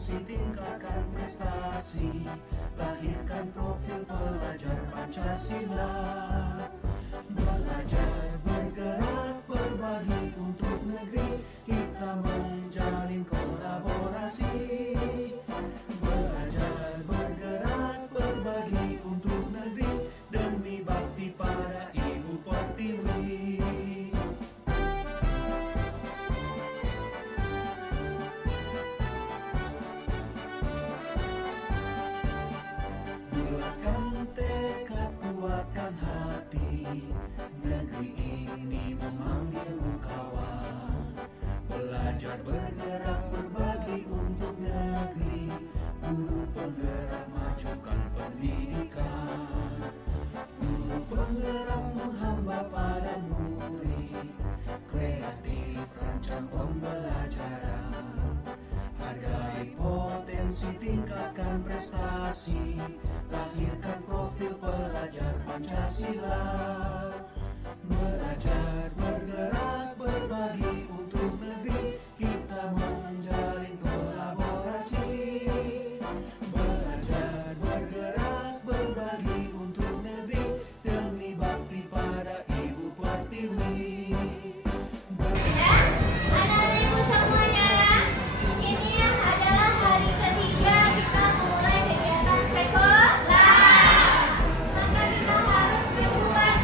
berpotensi tingkatkan prestasi, lahirkan profil pelajar Pancasila. Belajar, bergerak, berbagi untuk negeri, kita menjalin kolaborasi. Belajar, bergerak, berbagi untuk negeri, demi bakti pada Ibu Pertiwi. Bulatkan tekad, kuatkan hati, negeri ini memanggilmu kawan. Belajar, bergerak, berbagi untuk negeri, guru penggerak majukan pendidikan. Guru penggerak menghamba pada murid, kreatif rancang pembelajaran. Hargai potensi, tingkatkan prestasi, lahirkan profil pelajar Pancasila. Belajar, bergerak, berbagi untuk negeri, kita menjalin kolaborasi. Belajar, bergerak, berbagi untuk negeri, demi bakti pada Ibu Pertiwi. Anak-anak ibu semuanya, ini adalah hari ketiga kita memulai kegiatan sekolah. Maka kita harus membuat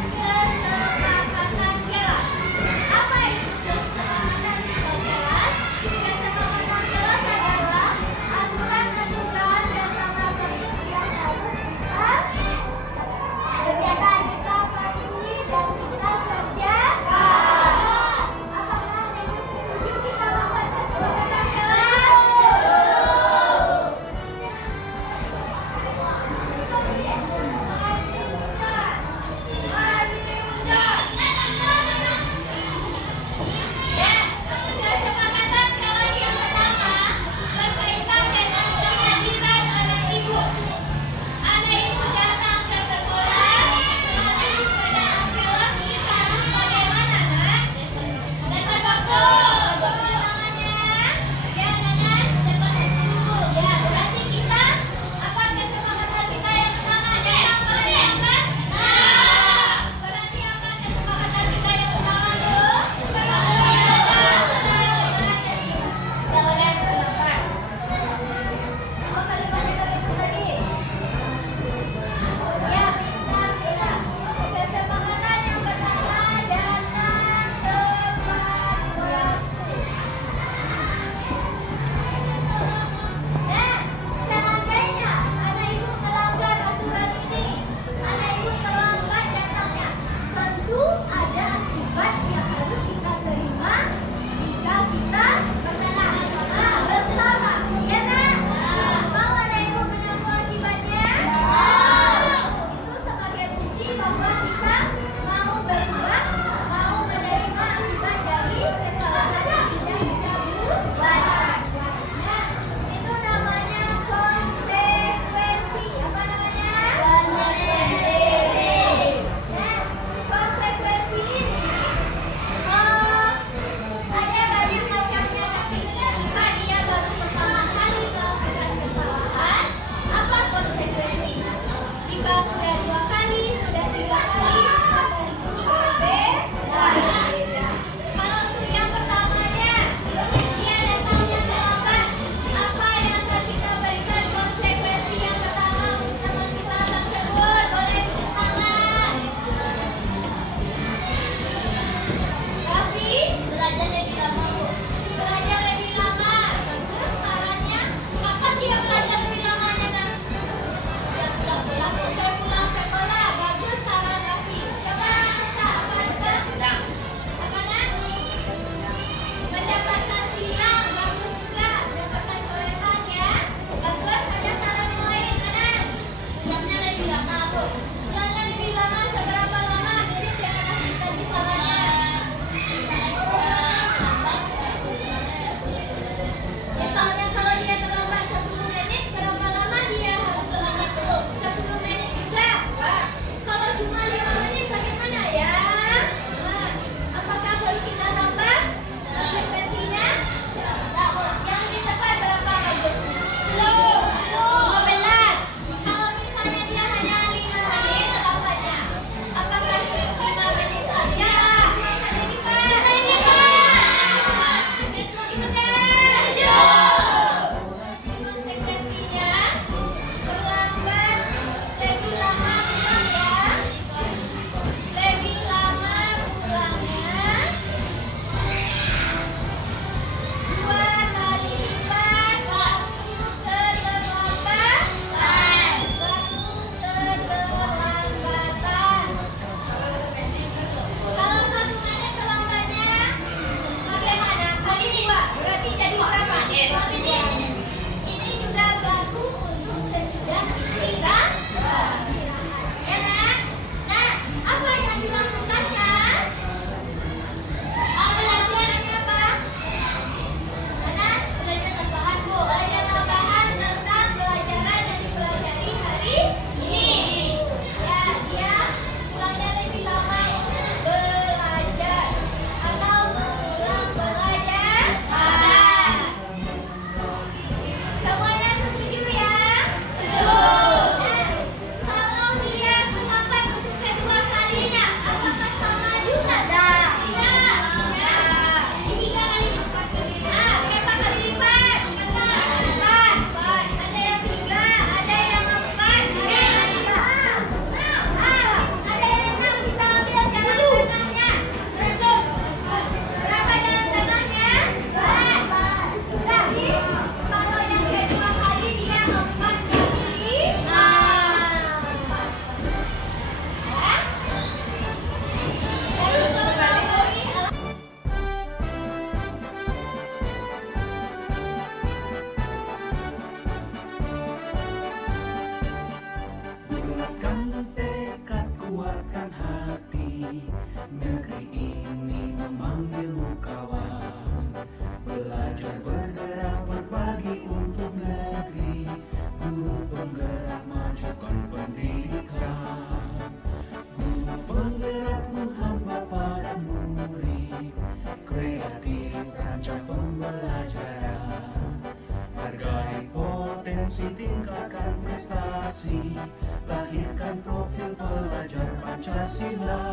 prestasi, lahirkan profil pelajar Pancasila.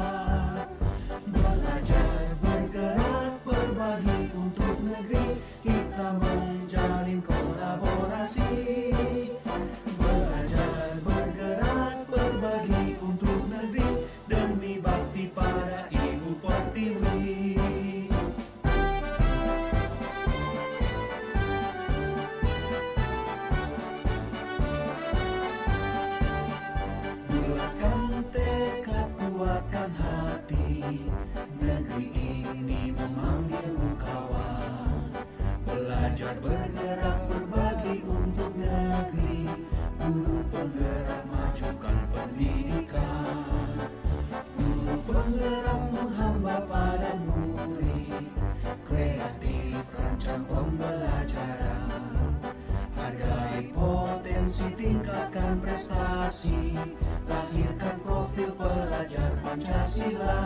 Belajar, bergerak, berbagi untuk negeri, kita menjalin kolaborasi. Belajar, bergerak, berbagi untuk negeri, demi bakti pada Ibu Pertiwi. Bulatkan tekad, kuatkan hati, negeri ini memanggilmu kawan. Belajar, bergerak, berbagi untuk negeri, guru penggerak majukan pendidikan. Guru penggerak menghamba pada murid, kreatif rancang pembelajaran. Hargai potensi, tingkatkan prestasi, lahirkan profil pelajar Pancasila.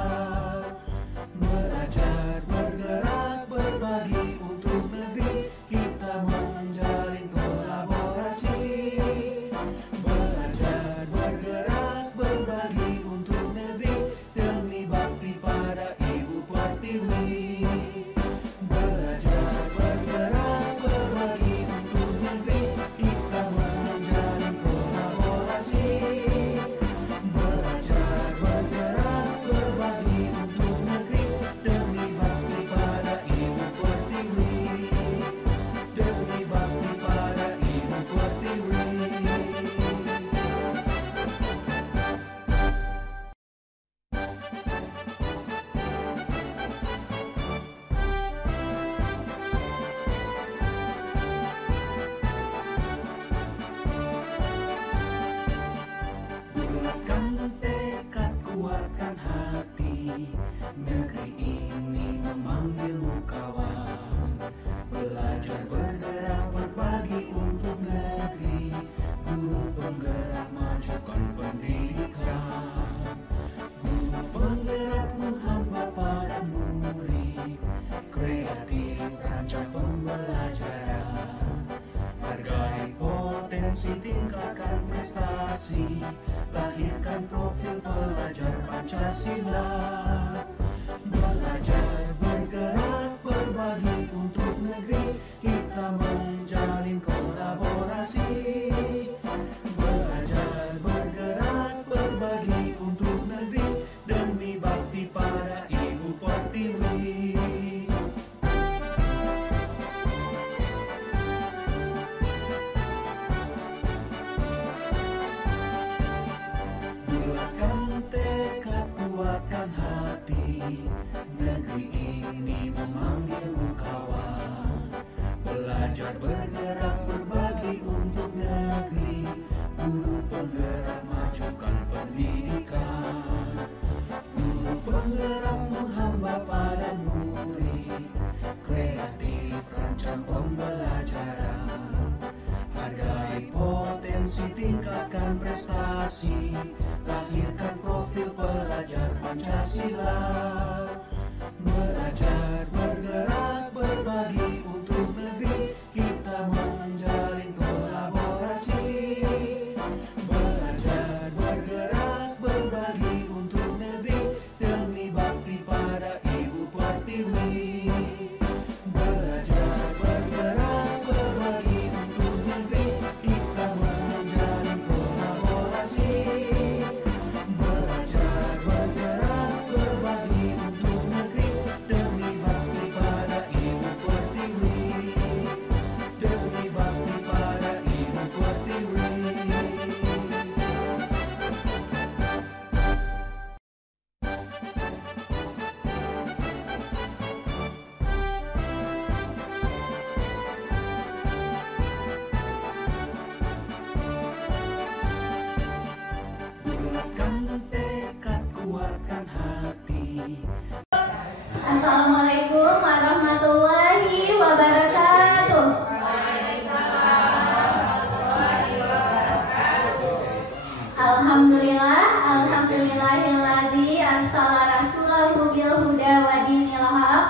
Belajar, bergerak, berbagi untuk negeri, kita menjalin kolaborasi. Belajar, bergerak, berbagi untuk negeri, demi bakti pada Ibu Pertiwi. Belajar, bergerak, berbagi untuk negeri, kita menjalin kolaborasi. Belajar, bergerak, berbagi untuk negeri, demi bakti pada Ibu Pertiwi. Demi bakti pada Ibu Pertiwi. Bulatkan tekad, kuatkan hati, negeri ini memanggilmu kawan. Belajar, bergerak, berbagi untuk negeri, guru penggerak majukan pendidikan. Guru penggerak menghamba pada murid, kreatif rancang pembelajaran. Hargai potensi, tingkatkan prestasi, lahirkan profil pelajar Pancasila. Belajar, bergerak, berbagi untuk negeri, kita menjalin kolaborasi. Belajar, bergerak, berbagi untuk negeri, demi bakti pada Ibu Pertiwi. Bulatkan tekad, kuatkan hati, negeri ini memanggilmu kawan. Belajar, bergerak, berbagi untuk negeri, guru penggerak majukan pendidikan. Guru penggerak menghamba pada murid, kreatif rancang pembelajaran. Hargai potensi, tingkatkan prestasi, lahirkan profil pelajar Pancasila. Belajar, bergerak, berbagi untuk negeri, kita menjalin kolaborasi. Belajar, bergerak, berbagi untuk negeri, demi bakti pada Ibu Pertiwi. Belajar, bergerak, berbagi untuk negeri, kita menjalin kolaborasi. Belajar, bergerak, berbagi untuk negeri, demi bakti pada Ibu Pertiwi. Demi bakti pada Ibu Pertiwi. Bulatkan tekad, kuatkan hati. Assalamualaikum warahmatullahi wabarakatuh. Alhamdulillah, alhamdulillahilladzi arsala rasulahu bil huda wa dinil haq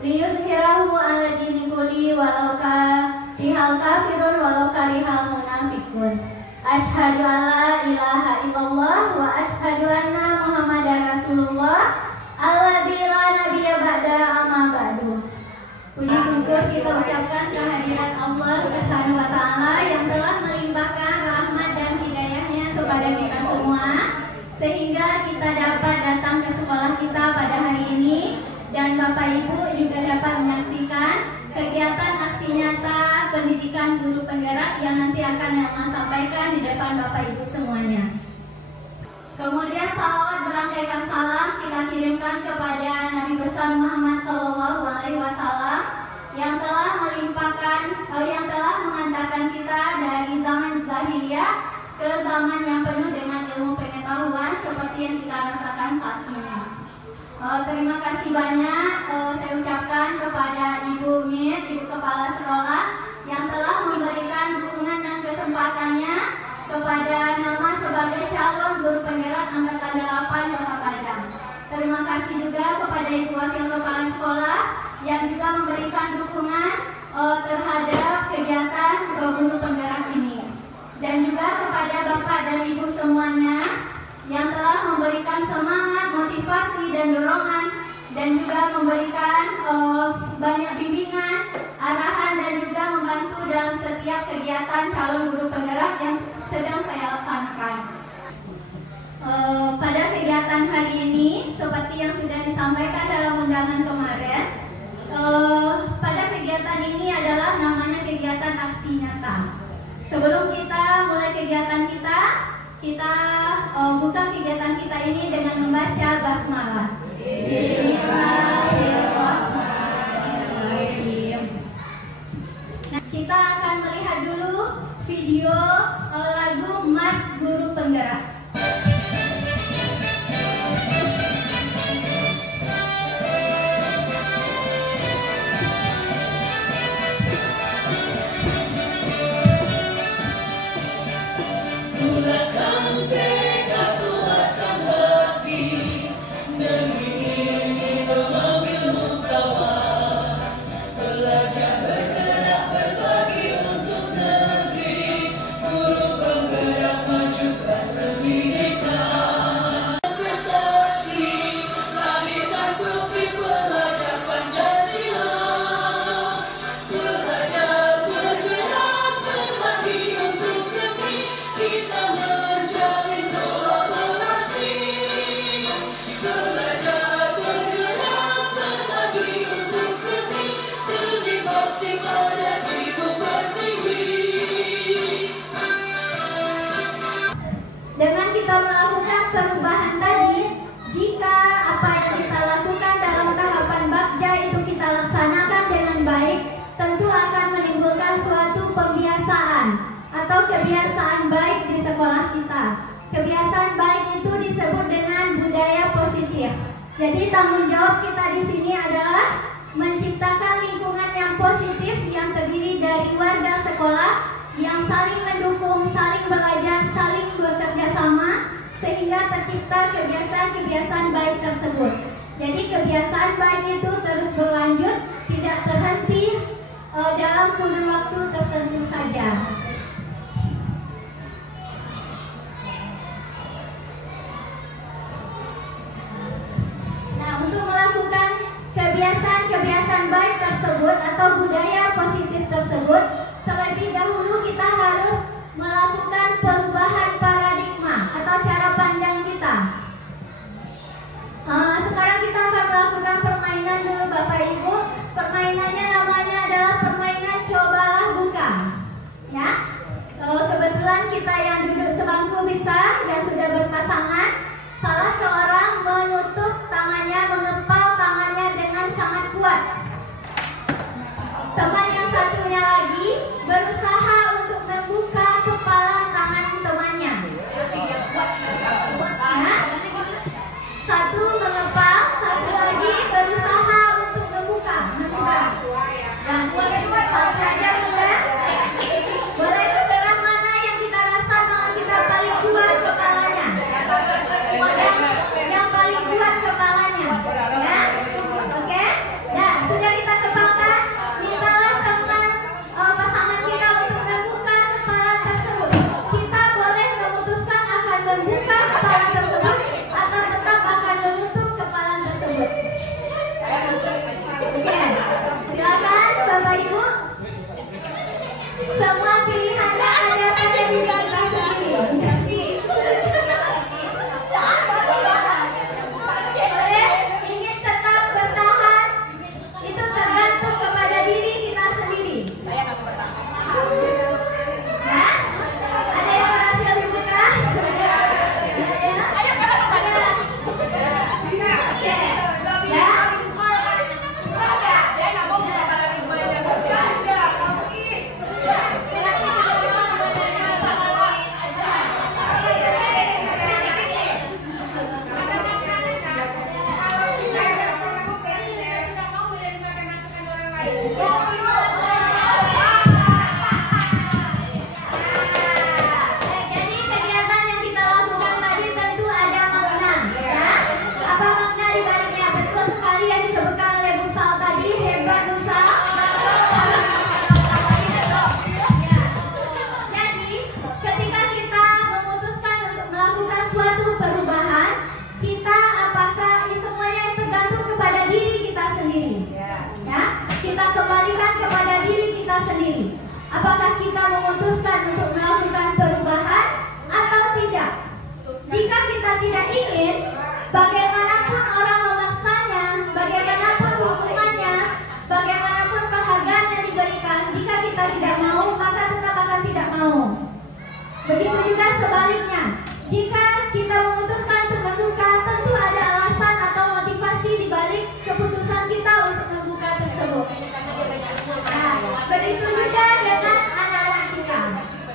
liyuzhirahu 'ala dini kulli walau karihal kafirun walau karihal munafiqun. Asyhadu an la ilaha illallah wa asyhadu anna Muhammadar Rasulullah alladzi la nabiyya ba'da amma ba'du. Puji syukur kita ucapkan kehadiran Allah Subhanahu wa taala yang telah melimpahkan rahmat dan hidayahnya kepada kita semua sehingga kita dapat datang ke sekolah kita pada hari ini dan Bapak Ibu juga dapat menyaksikan kegiatan aksi nyata pendidikan guru penggerak yang nanti akan Nelma sampaikan di depan Bapak Ibu semuanya. Kemudian salawat berangkaikan salam kita kirimkan kepada Nabi besar Muhammad SAW yang telah yang telah mengantarkan kita dari zaman jahiliyah ke zaman yang penuh dengan ilmu pengetahuan seperti yang kita rasakan saat ini. Terima kasih banyak saya ucapkan kepada Ibu Mir, Ibu Kepala Sekolah yang telah memberikan dukungan dan kesempatannya kepada Nelma sebagai calon guru penggerak angkatan 8 Kota Padang. Terima kasih juga kepada Ibu Wakil Kepala Sekolah yang juga memberikan dukungan terhadap kegiatan guru penggerak ini. Dan juga kepada Bapak dan Ibu semuanya yang telah memberikan semangat, motivasi dan dorongan dan juga memberikan banyak bimbingan, arahan dan juga membantu dalam setiap kegiatan calon guru penggerak yang sedang saya laksanakan. Pada kegiatan hari ini, seperti yang sudah disampaikan dalam undangan kemarin, pada kegiatan ini adalah namanya kegiatan aksi nyata. Sebelum kita mulai kegiatan kita buka kegiatan kita ini dengan membaca basmalah. Bismillahirrahmanirrahim. Nah, kita akan melihat dulu video lagu Mars Guru Penggerak. Dengan kita melakukan perubahan tadi, jika apa yang kita lakukan dalam tahapan bakja itu kita laksanakan dengan baik, tentu akan menimbulkan suatu pembiasaan atau kebiasaan baik di sekolah kita. Kebiasaan baik itu disebut dengan budaya positif. Jadi tanggung jawab kita di sini adalah menciptakan lingkungan yang positif yang terdiri dari warga sekolah yang saling mendukung, saling belajar, saling bekerja sama sehingga tercipta kebiasaan-kebiasaan baik tersebut. Jadi kebiasaan baik itu terus berlanjut, tidak terhenti dalam kurun waktu tertentu saja. Nah, untuk melakukan kebiasaan-kebiasaan baik tersebut atau budaya positif tersebut, terlebih dahulu kita harus melakukan perubahan paradigma atau cara pandang kita. Sekarang kita akan melakukan permainan dulu Bapak Ibu. Permainannya namanya adalah permainan cobalah buka. Ya, kebetulan kita yang duduk sebangku bisa, yang sudah berpasangan, salah seorang menutup tangannya, mengepal tangannya dengan sangat kuat. Jadi kegiatan yang kita lakukan tadi tentu ada makna, ya. Apa makna di baliknya? Betul sekali yang disebutkan oleh Bu Sal tadi, hebat Bu Sal. Jadi ketika kita memutuskan untuk melakukan suatu perubahan, kita apakah semuanya tergantung kepada diri kita sendiri, ya. Kita kembalikan kepada diri kita sendiri. Apakah kita memutuskan untuk melakukan perubahan atau tidak? Jika kita tidak ingin, bagaimanapun orang memaksanya, bagaimanapun hukumannya, bagaimanapun penghargaan yang diberikan, jika kita tidak mau, maka tetap akan tidak mau. Begitu juga sebaliknya. Jika kita memutuskan untuk membuka, tentu ada alasan atau motivasi di balik keputusan kita untuk membuka tersebut. Nah, begitu juga dengan anak-anak kita.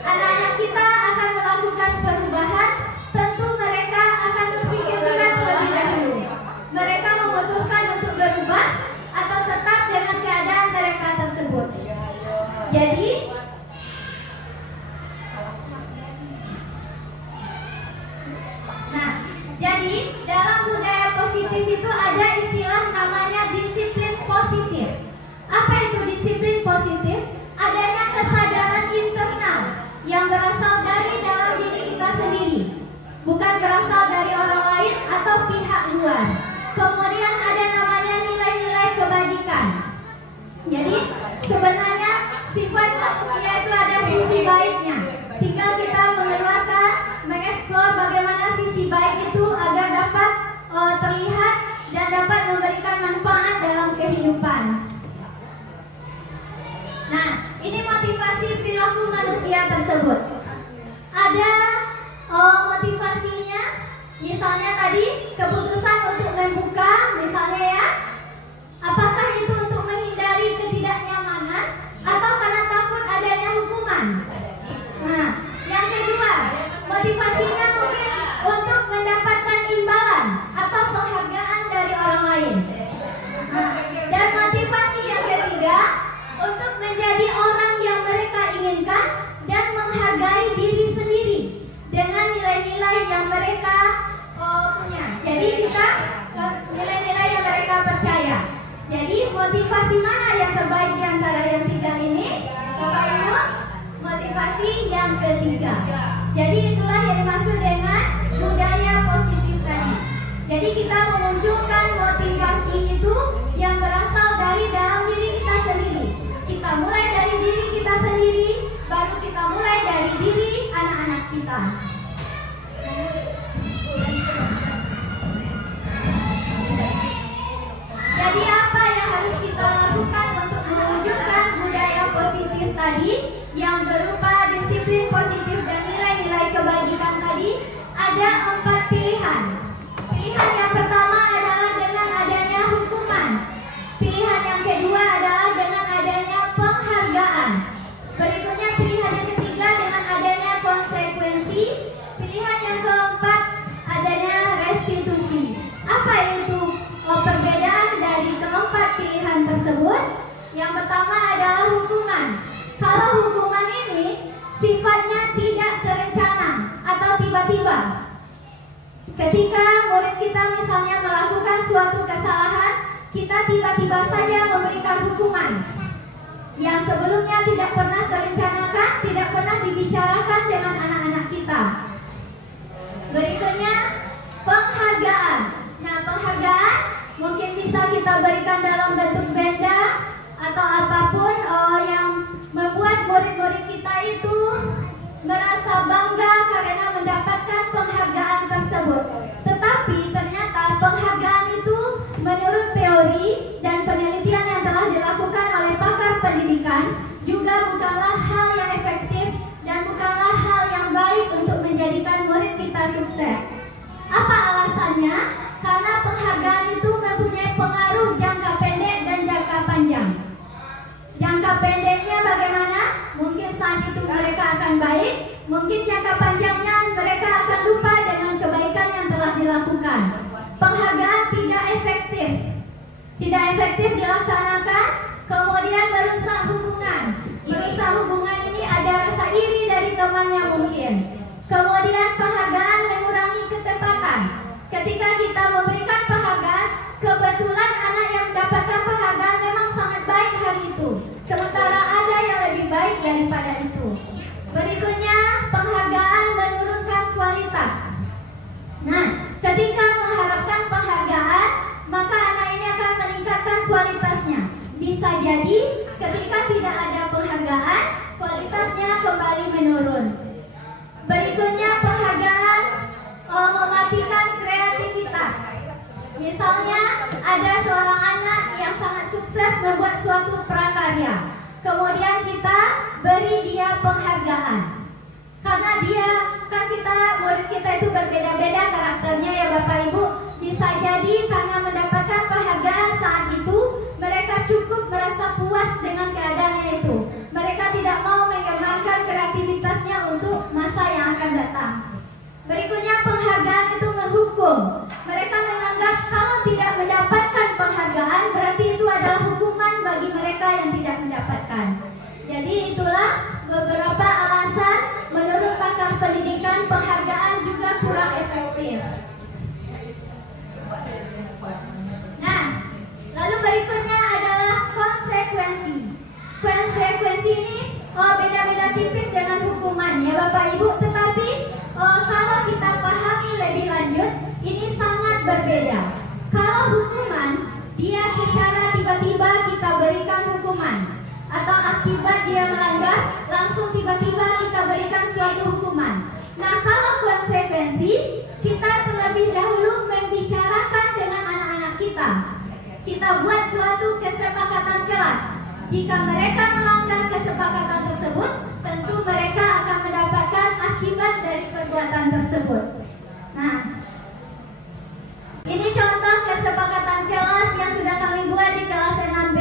Anak-anak kita akan melakukan perubahan, tentu mereka akan berpikir juga terlebih dahulu. Mereka memutuskan untuk berubah atau tetap dengan keadaan mereka tersebut. Jadi, dalam budaya positif itu ada istilah namanya disiplin positif. Apa itu disiplin positif? Adanya kesadaran internal yang berasal dari dalam diri kita sendiri, bukan berasal dari orang lain atau pihak luar. Kemudian ada namanya nilai-nilai kebajikan. Jadi sebenarnya sifat manusia itu ada sisi baiknya. Tinggal kita mengeluarkan, mengeksplor bagaimana sisi baik itu agar dapat terlihat dan dapat memberikan manfaat dalam kehidupan. Nah, ini motivasi perilaku manusia tersebut. Ada motivasinya, misalnya tadi keputusan untuk membuka, misalnya ya. Apakah itu untuk menghindari ketidaknyamanan atau karena takut adanya hukuman? Nah, yang kedua, motivasinya mungkin untuk mendapatkan imbalan atau penghargaan dari orang lain. Nah, dan motivasi yang ketiga, untuk menjadi orang yang mereka inginkan dan menghargai diri sendiri dengan nilai-nilai yang mereka punya. Jadi kita nilai-nilai yang mereka percaya. Jadi motivasi mana yang terbaik di antara yang tiga ini? Bapak Ibu, motivasi yang ketiga. Jadi itulah yang dimaksud dengan budaya positif tadi. Jadi kita memunculkan motivasi itu yang berasal dari dalam diri kita sendiri. Kita mulai dari diri kita sendiri, baru kita mulai dari diri anak-anak kita. Jadi apa yang harus kita lakukan untuk mewujudkan budaya positif tadi yang berupa disiplin positif dan nilai-nilai kebajikan tadi? Ada 4 pilihan. Pilihan yang pertama adalah dengan adanya hukuman. Pilihan yang kedua adalah dengan adanya penghargaan. Berikutnya pilihan yang ketiga dengan adanya konsekuensi. Pilihan yang keempat adanya restitusi. Apa itu perbedaan dari keempat pilihan tersebut? Yang pertama adalah hukuman. Kalau hukuman ini sifatnya tidak terencana atau tiba-tiba. Ketika murid kita misalnya melakukan suatu kesalahan, kita tiba-tiba saja memberikan hukuman yang sebelumnya tidak pernah terencanakan, tidak pernah dibicarakan dengan anak-anak kita. Berikutnya penghargaan. Nah, penghargaan mungkin bisa kita berikan dalam bentuk benda atau apapun yang membuat murid-murid kita itu merasa bangga karena mendapatkan penghargaan tersebut. Tetapi ternyata penghargaan itu menurut teori dan penelitian yang telah dilakukan oleh pakar pendidikan juga bukanlah hal yang efektif dan bukanlah hal yang baik untuk menjadikan murid kita sukses. Apa alasannya? Karena penghargaan itu mempunyai pengaruh jangka pendek dan jangka panjang. Jangka pendeknya bagaimana? Mungkin saat itu mereka akan baik, mungkin jangka panjangnya mereka akan lupa dengan kebaikan yang telah dilakukan. Penghargaan tidak efektif dilaksanakan, kemudian teman-temannya mungkin. Kemudian penghargaan mengurangi ketepatan. Ketika kita memberikan penghargaan, kebetulan anak yang mendapatkan penghargaan memang sangat baik hari itu, sementara ada yang lebih baik daripada itu. Berikutnya, penghargaan menurunkan kualitas. Nah, ketika mengharapkan penghargaan, maka anak ini akan meningkatkan kualitasnya. Bisa jadi ketika tidak ada penghargaan, kualitasnya kembali menurun. Berikutnya, penghargaan mematikan kreativitas. Misalnya, ada seorang anak yang sangat sukses membuat suatu prakarya. Kemudian kita beri dia penghargaan. Karena murid kita itu berbeda-beda karakternya ya Bapak Ibu. Bisa jadi karena mendapatkan penghargaan saat itu, mereka cukup merasa puas dengan keadaannya itu. Mereka tidak mau mengembangkan kreativitasnya untuk masa yang akan datang. Berikutnya, penghargaan itu menghukum. Mereka menganggap kalau tidak mendapatkan penghargaan berarti itu adalah hukuman bagi mereka yang tidak mendapatkan. Jadi itulah beberapa alasan menurut pakar pendidikan penghargaan juga kurang efektif. Nah, lalu berikutnya adalah konsekuensi. Konsekuensi ini beda-beda tipis dengan hukuman ya Bapak Ibu, tetapi kalau kita pahami lebih lanjut, ini sangat berbeda. Kalau hukuman, dia secara tiba-tiba kita berikan hukuman, atau akibat dia melanggar, langsung tiba-tiba kita berikan suatu hukuman. Nah, kalau konsekuensi, kita terlebih dahulu membicarakan dengan anak-anak kita. Kita buat suatu kesepakatan kelas. Jika mereka melanggar kesepakatan tersebut, tentu mereka akan mendapatkan akibat dari perbuatan tersebut. Nah, ini contoh kesepakatan kelas yang sudah kami buat di kelas 6B.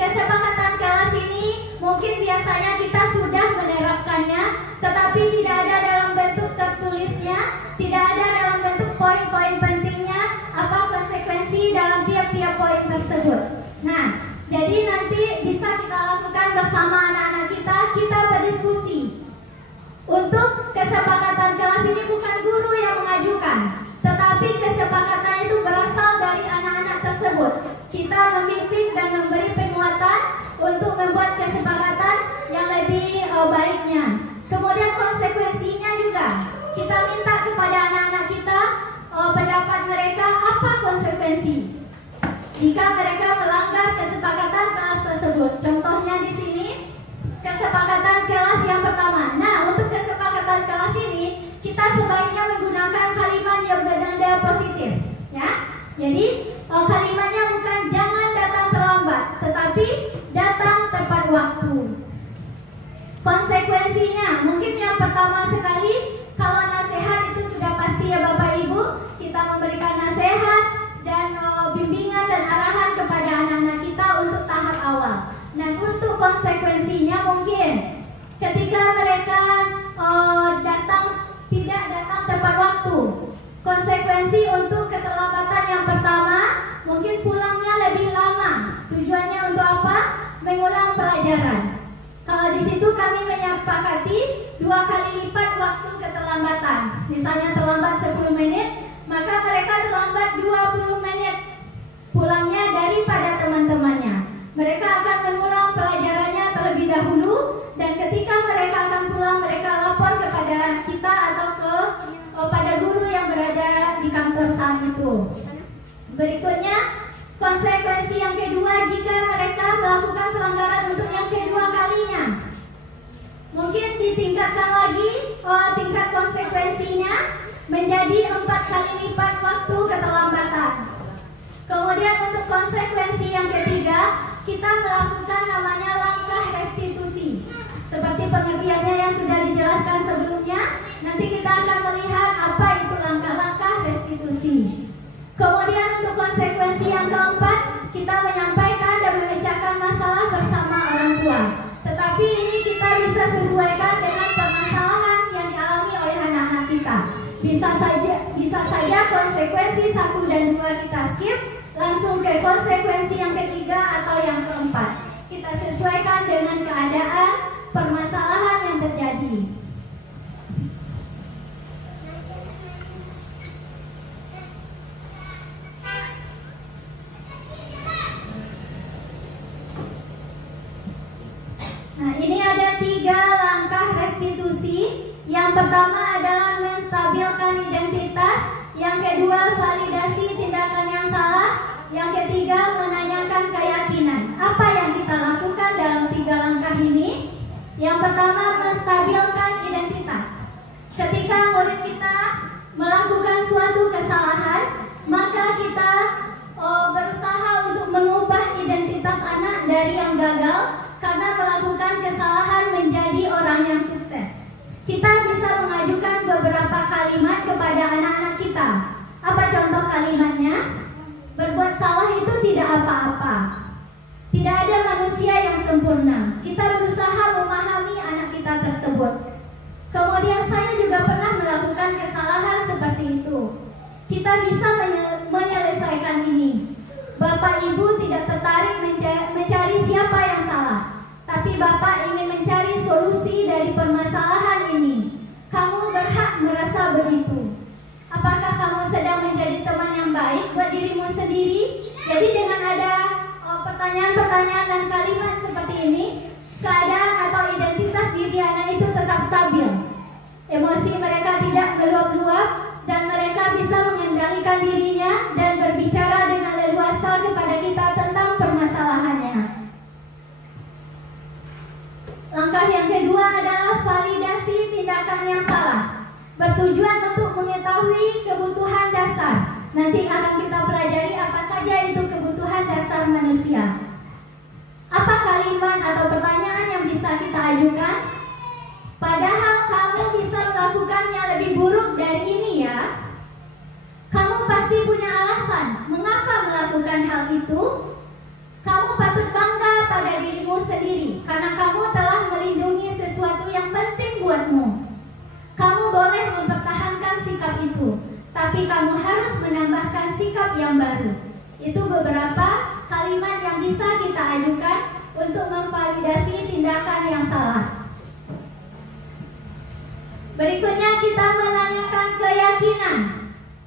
Kesepakatan kelas ini mungkin biasanya kita sudah menerapkannya, tetapi tidak ada dalam bentuk tertulisnya, tidak ada dalam bentuk poin-poin pentingnya, apa konsekuensi dalam tiap-tiap poin tersebut. Nah, jadi nanti bisa kita lakukan bersama anak-anak kita berdiskusi. Untuk kesepakatan kelas ini bukan guru yang mengajukan, tetapi kesepakatan itu berasal dari anak-anak tersebut. Kita memimpin dan memberi penguatan untuk membuat kesepakatan yang lebih baiknya. Kemudian konsekuensinya juga kita minta kepada anak-anak kita pendapat mereka apa konsekuensi jika mereka melanggar kesepakatan kelas tersebut. Contohnya di sini kesepakatan kelas yang pertama. Nah, untuk kesepakatan kelas ini kita sebaiknya menggunakan kalimat yang bernada positif, ya. Jadi kalimatnya bukan jangan datang terlambat, tetapi datang tepat waktu. Konsekuensinya mungkin yang pertama sekali, kalau nasihat itu sudah pasti ya Bapak Ibu, kita memberikan nasihat dan bimbingan dan arahan kepada anak-anak kita untuk tahap awal. Nah, untuk konsekuensinya mungkin ketika mereka tidak datang tepat waktu. Konsekuensi untuk keterlambatan yang pertama, mungkin pulangnya lebih lama. Tujuannya untuk apa? Mengulang pelajaran. Kalau di situ kami menyepakati 2 kali lipat waktu keterlambatan. Misalnya terlambat 10 menit, maka mereka terlambat 20 menit pulangnya daripada teman-temannya. Mereka akan mengulang pelajarannya terlebih dahulu, dan ketika mereka akan pulang, mereka lapor kepada kita atau pada guru yang berada di kantor saat itu. Berikutnya, konsekuensi yang kedua jika mereka melakukan pelanggaran untuk yang kedua kalinya. Mungkin ditingkatkan lagi tingkat konsekuensinya menjadi 4 kali lipat waktu keterlambatan. Kemudian untuk konsekuensi yang ketiga, kita melakukan namanya langkah restitusi. Seperti pengertiannya yang sudah dijelaskan sebelumnya, nanti kita akan melihat apa itu langkah-langkah restitusi. Kemudian untuk konsekuensi yang keempat, kita menyampaikan dan memecahkan masalah bersama orang tua. Tetapi ini kita bisa sesuaikan dengan permasalahan yang dialami oleh anak-anak kita. Bisa saja konsekuensi 1 dan 2 kita skip, langsung ke konsekuensi yang ketiga atau yang keempat. Kita sesuaikan dengan keadaan permasalahan yang terjadi. 3 langkah restitusi. Yang pertama adalah menstabilkan identitas, yang kedua validasi tindakan yang salah, yang ketiga menanyakan keyakinan. Apa yang kita lakukan dalam 3 langkah ini? Yang pertama, menstabilkan identitas. Ketika murid kita melakukan suatu kesalahan, maka kita berusaha untuk mengubah identitas anak dari yang gagal karena melakukan kesalahan menjadi orang yang sukses. Kita bisa mengajukan beberapa kalimat kepada anak-anak kita. Apa contoh kalimatnya? Berbuat salah itu tidak apa-apa. Tidak ada manusia yang sempurna. Kita berusaha memahami anak kita tersebut. Kemudian saya juga pernah melakukan kesalahan seperti itu. Kita bisa menyelesaikan ini. Bapak Ibu tidak tertarik mencari siapa yang salah, tapi Bapak ingin mencari solusi dari permasalahan ini. Kamu berhak merasa begitu. Apakah kamu sedang menjadi teman yang baik buat dirimu sendiri? Jadi dengan ada pertanyaan-pertanyaan dan kalimat seperti ini, keadaan atau identitas diri anak itu tetap stabil. Emosi mereka tidak meluap-luap dan mereka bisa mengendalikan dirinya dan berbicara dengan leluasa kepada kita tentang permasalahannya. Langkah yang kedua adalah validasi tindakan yang salah, bertujuan untuk mengetahui kebutuhan dasar. Nanti akan kita pelajari apa saja itu kebutuhan dasar manusia. Apa kalimat atau pertanyaan yang bisa kita ajukan? Padahal kamu bisa melakukan yang lebih buruk dari ini ya. Kamu pasti punya alasan mengapa melakukan hal itu. Kamu patut bangga pada dirimu sendiri karena kamu telah melindungi sesuatu yang penting buatmu. Kamu boleh mempertahankan sikap itu, tapi kamu harus menambahkan sikap yang baru. Itu beberapa kalimat yang bisa kita ajukan untuk memvalidasi tindakan yang salah. Berikutnya kita menanyakan keyakinan.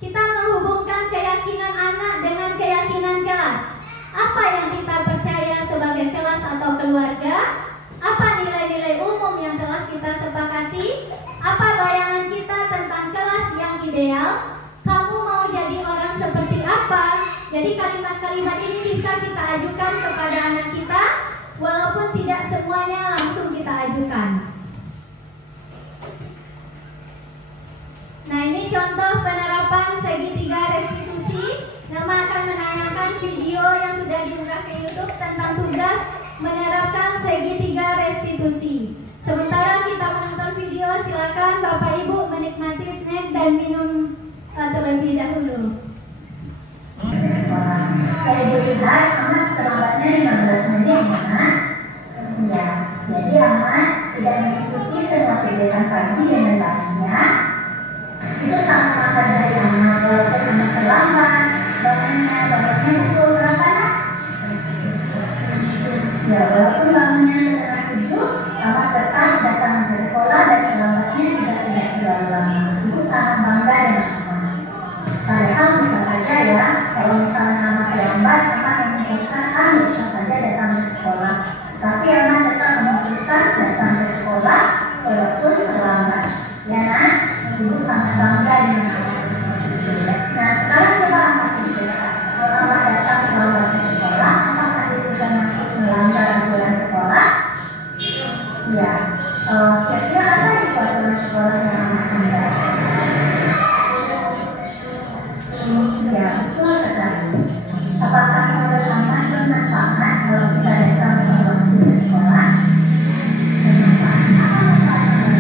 Kita menghubungkan keyakinan anak dengan keyakinan kelas. Apa yang kita percaya sebagai kelas atau keluarga? Apa nilai-nilai umum yang telah kita sepakati? Apa bayangan kita tentang kelas yang ideal? Kamu mau jadi orang seperti apa? Jadi kalimat-kalimat ini bisa kita ajukan kepada anak kita, walaupun tidak semuanya langsung kita ajukan. Nah, ini contoh penerapan segitiga restitusi. Nama akan menayangkan video yang sudah diunggah ke YouTube tentang tugas menerapkan segitiga restitusi. Sementara kita menonton video, silakan Bapak Ibu menikmati snack dan minum terlebih dahulu. Saya Ibu lihat amat terlambatnya 15 menit ya. Ya, jadi amat tidak mengikuti semua kegiatan pagi dengan baiknya. Itu sama dari amat. Walaupun amat terlambat, bangunnya pukul berapa nak? Ya, walaupun bangunnya setengah 7, amat tetap datang ke sekolah dan terlambatnya tidak terlalu lama. Ibu sangat bangga dengan amat. Padahal bisa saja ya, kalau misalnya amat terlambat, amat memutuskan bisa saja datang ke sekolah. Tapi amat tetap memutuskan datang ke sekolah walaupun terlambat. Ya nak, ibu sangat bangga dengan amat. Nah sekarang coba amat pikirkan, kalau amat datang terlambat ke sekolah, apakah itu termasuk melanggar aturan sekolah? Ya, kira-kira apa itu aturan sekolah yang amat melanggar? Ya, betul sekali. Apakah menurut amat bermanfaat kalau kita datang pada waktu ke sekolah? Bermanfaat apa manfaatnya?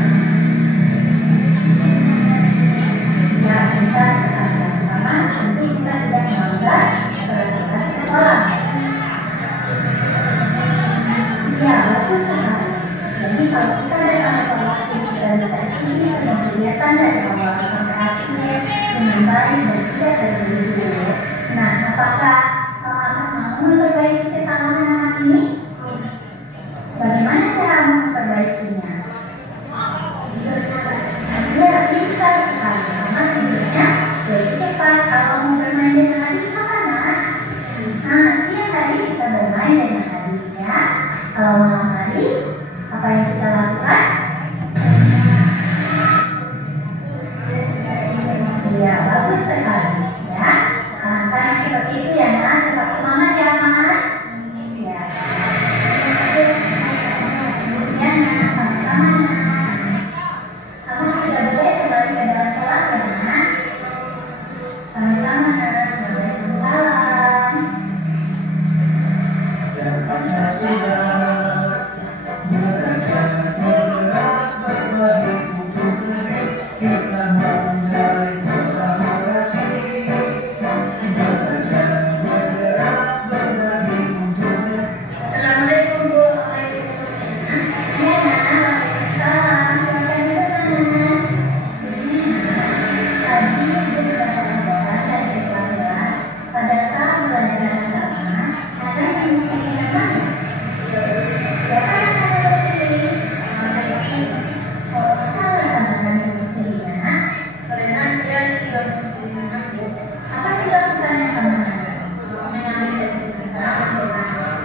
Ya, kita sekali yang pertama tentu kita tidak melanggar peraturan sekolah. Ya, betul sekali. Jadi kalau kita datang pada waktu kita bisa ikuti semua kegiatan dari awal sampai akhir dengan baik dan tidak terburu-buru. Nah, apakah amat mau memperbaiki kesalahan anak ini? Bagaimana cara memperbaikinya? Ya, pintar sekali. Amat tidurnya lebih cepat. Kalau mau bermain dengan adik, kapan nak? Nah, siang hari kita bermain dengan adik ya. Kalau malam hari, apa Apa yang kita lakukan? Ya, bagus sekali. Ya, tangan seperti itu ya, nah, tetap semangat ya, anak. Ya. Kemudian, nah, sama-sama, nah. Kamu sudah boleh kembali ke dalam kelas ya, nah. Sama-sama, nah. Waalaikumsalam. Dan Pancasila belajar bergerak berbagi untuk negeri kita menjalin kolaborasi. Belajar bergerak berbagi untuk negeri. Assalamualaikum Bu. Ya, waalaikumsalam. Silakan duduk, Mas. Tadi sudah pelajaran dari kelas pada saat belajar agama ada yang mesti mana? Ya kan ada sendiri. Oh, salah sama sendirinya. Karena dia tidak sendirinya. Apa juga sukanya sama? Mengambil dari sebentar.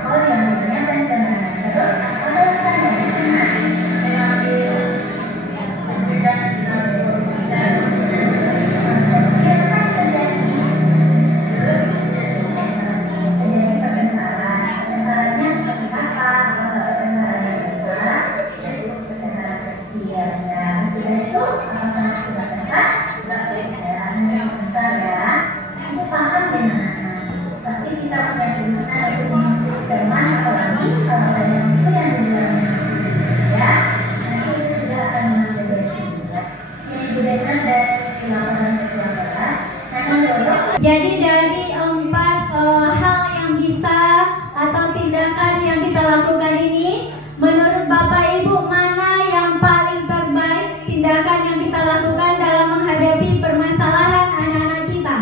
Oh, yang bedanya pensiunan. Terus apa yang saya mengambil dan pasti kita punya keinginan untuk mengikuti teman apalagi kalau ada yang itu yang dibilang ya nanti itu juga akan mengambil dari sini ya. Ini budaya dari laporan ke-12 akan dorong. Jadi dari 4 hal yang bisa atau tindakan yang kita lakukan ini, menurut Bapak Ibu mana yang paling terbaik tindakan yang kita lakukan dalam menghadapi permasalahan anak-anak kita?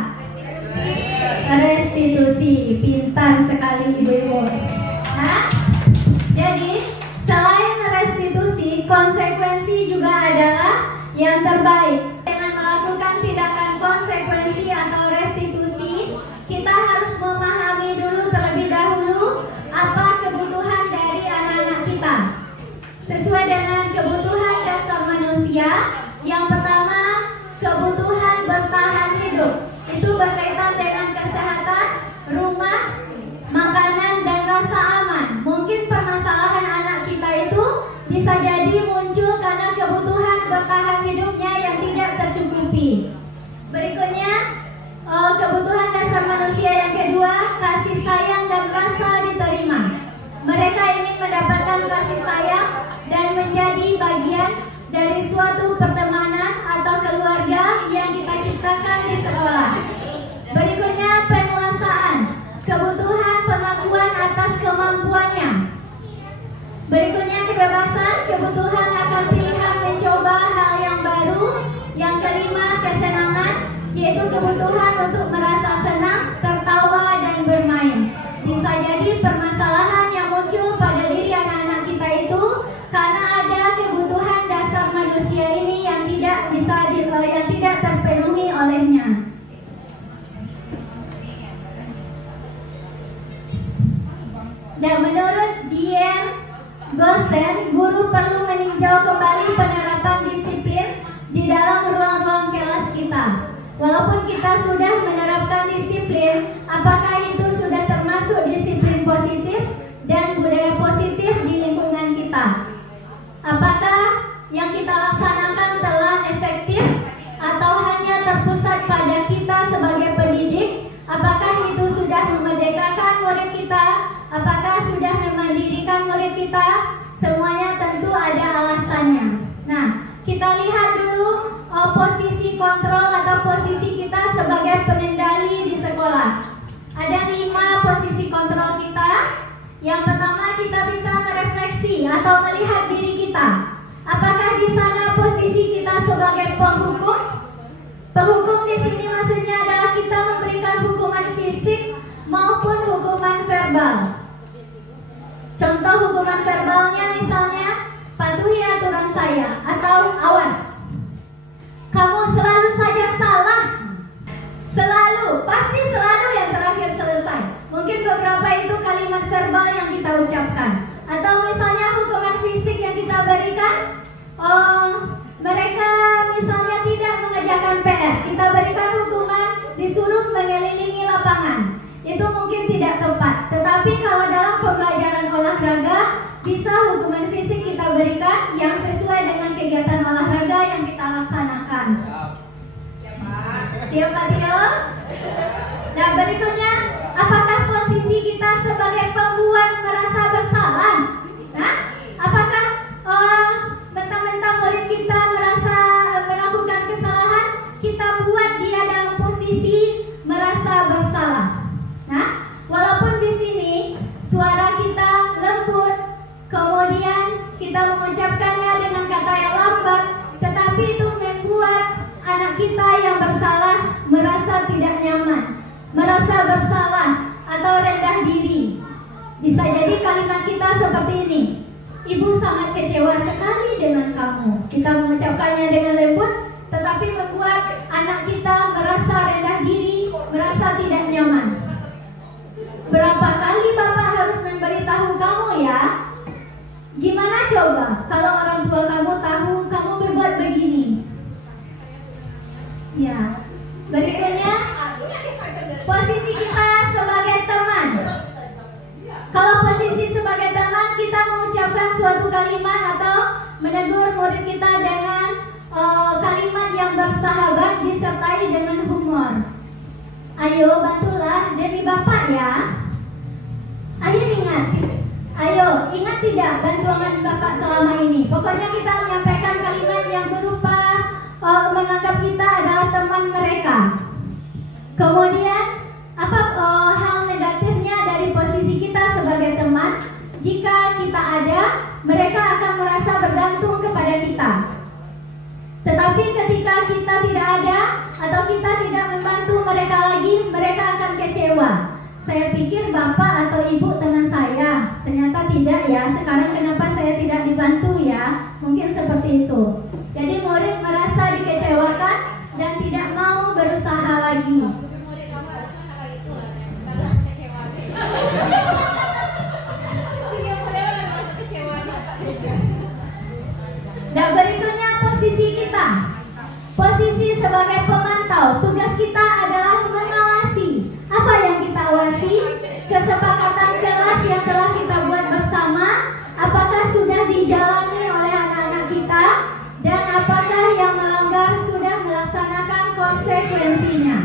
Restitusi. Pintar sekali Ibu-Ibu. Nah, jadi selain restitusi, konsekuensi juga adalah yang terbaik. Dengan melakukan tindakan konsekuensi atau restitusi, kita harus memahami dulu terlebih dahulu apa kebutuhan dari anak-anak kita. Sesuai dengan kebutuhan dasar manusia, yang pertama kebutuhan bertahan hidup. Itu berkaitan dengan kesehatan, rumah, makanan, dan rasa aman. Mungkin permasalahan anak kita itu bisa jadi muncul karena kebutuhan bertahan hidupnya yang tidak tercukupi. Berikutnya, kebutuhan dasar manusia yang kedua, kasih sayang dan rasa diterima. Mereka ingin mendapatkan kasih sayang dan menjadi bagian dari suatu pertemanan atau keluarga yang kita ciptakan di sekolah. Berikutnya, penguasaan, kebutuhan pengakuan atas kemampuannya. Berikutnya, kebebasan, kebutuhan akan pilihan mencoba hal yang baru. Yang kelima, kesenangan, yaitu kebutuhan untuk merasa senang, tertawa, dan bermain. Bisa jadi permasalahan yang muncul pada diri anak-anak kita itu karena ada kebutuhan dasar manusia ini yang tidak terpenuhi olehnya. Dan menurut Diane Gosen, guru perlu meninjau kembali penerapan disiplin di dalam ruang-ruang kelas kita. Walaupun kita sudah menerapkan disiplin, apakah itu sudah termasuk disiplin positif dan budaya positif di lingkungan kita? Apakah yang kita laksanakan telah efektif atau hanya terpusat pada kita sebagai pendidik? Apakah itu sudah memerdekakan murid kita? Apakah sudah memandirikan murid kita? Semuanya tentu ada alasannya. Nah, kita lihat dulu posisi kontrol atau posisi kita sebagai pengendali di sekolah. Ada 5 posisi kontrol kita. Yang pertama, kita bisa merefleksi atau melihat diri kita. Apakah di sana posisi kita sebagai penghukum? Penghukum di sini maksudnya adalah kita memberikan hukuman fisik maupun hukuman verbal. Contoh hukuman verbalnya misalnya, patuhi aturan saya atau awas. Kamu selalu saja salah. Selalu, pasti selalu yang terakhir selesai. Mungkin beberapa itu kalimat verbal yang kita ucapkan. Atau misalnya hukuman fisik yang kita berikan yang sesuai dengan kegiatan olahraga yang kita laksanakan. Siap Pak Tio? Nah, berikutnya, apakah posisi kita sebagai pembuat merasa bersalah? Nah, apakah mentang-mentang murid kita merasa melakukan kesalahan, kita buat dia dalam posisi merasa bersalah? Nah, walaupun di sini suara kita lembut, kemudian kita mengucapkannya dengan kata yang lambat, tetapi itu membuat anak kita yang bersalah merasa tidak nyaman, merasa bersalah atau rendah diri. Bisa jadi kalimat kita seperti ini: Ibu sangat kecewa sekali dengan kamu. Kita mengucapkannya dengan lembut, tetapi membuat anak kita merasa rendah diri, merasa tidak nyaman. Berapa kali Bapak harus memberitahu kamu ya? Gimana coba kalau orang tua kamu tahu kamu berbuat begini? Ya. Berikutnya, posisi kita sebagai teman. Kalau posisi sebagai teman, kita mengucapkan suatu kalimat atau menegur murid kita dengan kalimat yang bersahabat disertai dengan humor. Ayo bantulah demi Bapak ya. Ayo ingat tidak bantuan Bapak selama ini. Pokoknya kita menyampaikan kalimat yang berupa menganggap kita adalah teman mereka. Kemudian apa hal negatifnya dari posisi kita sebagai teman? Jika kita ada, mereka akan merasa bergantung kepada kita. Tetapi ketika kita tidak ada atau kita tidak membantu mereka lagi, mereka akan kecewa. Saya pikir Bapak atau Ibu teman saya, ternyata tidak ya. Sekarang kenapa saya tidak dibantu ya? Mungkin seperti itu. Jadi murid merasa dikecewakan dan tidak mau berusaha lagi. Dan berikutnya posisi kita. Posisi sebagai pemantau. Tugas kita adalah mengawasi. Apa yang kita awasi? Kesepakatan kelas yang telah kita buat bersama, apakah sudah dijalani oleh anak-anak kita, dan apakah yang melanggar sudah melaksanakan konsekuensinya.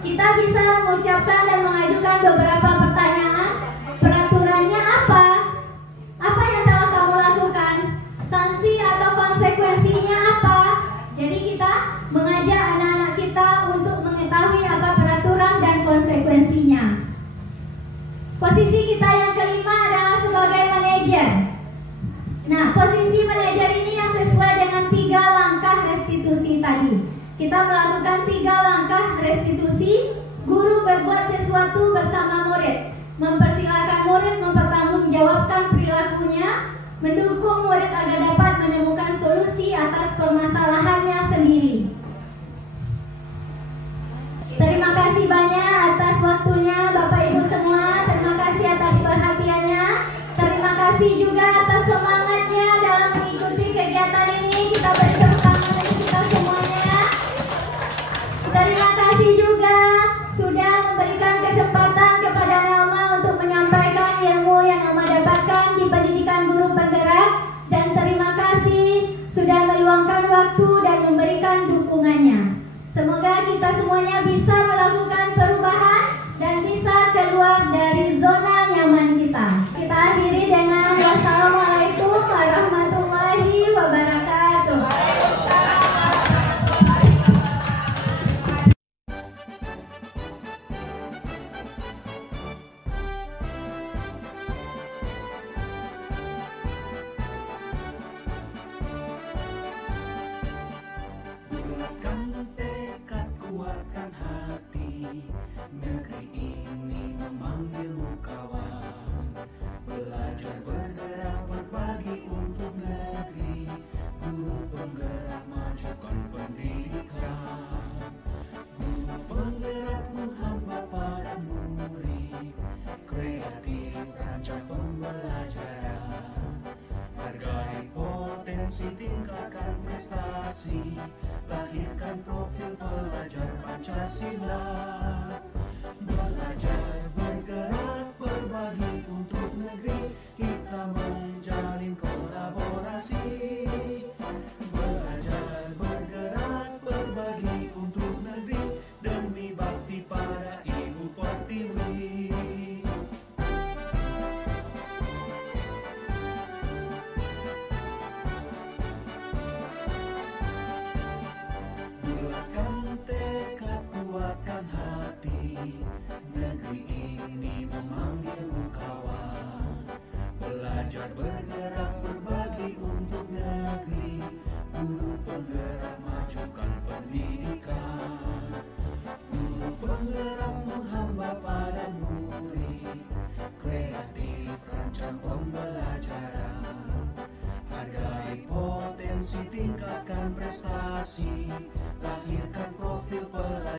Kita bisa mengucapkan dan mengajukan beberapa pertanyaan. Peraturannya apa? Apa yang telah kamu lakukan? Sanksi atau konsekuensinya apa? Jadi kita mengajak anak-anak kita untuk mengetahui apa peraturan dan konsekuensinya. Posisi kita yang kelima adalah sebagai manajer. Nah, posisi manajer ini yang sesuai dengan 3 langkah restitusi tadi. Kita melakukan 3 langkah restitusi. Guru berbuat sesuatu bersama murid, mempersilahkan murid mempertanggungjawabkan perilakunya, mendukung murid agar dapat menemukan solusi atas permasalahannya sendiri. Terima kasih banyak atas waktunya Bapak Ibu semua. Terima kasih atas perhatiannya. Terima kasih juga atas semangatnya dalam mengikuti kegiatan ini. Kita beri tepuk tangan bagi kita semuanya. Terima kasih juga sudah memberikan kesempatan kepada Nelma untuk menyampaikan ilmu yang Nelma dapatkan di pendidikan guru penggerak. Dan terima kasih sudah meluangkan waktu dan memberikan dukungannya. Semoga kita semuanya bisa melakukan perubahan dan bisa keluar dari zona nyaman kita. Kita akhiri dengan wassalamualaikum warahmatullahi wabarakatuh. Bulatkan tekad, kuatkan hati. Negeri ini memanggilmu kawan. Belajar bergerak berbagi untuk negeri. Guru penggerak majukan pendidikan. Guru penggerakmu hamba pada murid. Kreatif rancang pembelajaran. Hargai potensi, tingkatkan prestasi. Lahirkan profil pelajar Pancasila. Belajar bergerak berbagi untuk negeri. Kita menjalin kolaborasi. Negeri ini memanggilmu kawan. Belajar bergerak berbagi untuk negeri. Guru penggerak majukan pendidikan. Guru penggerak menghamba pada murid. Kreatif rancang pembelajaran. Hargai potensi, tingkatkan prestasi.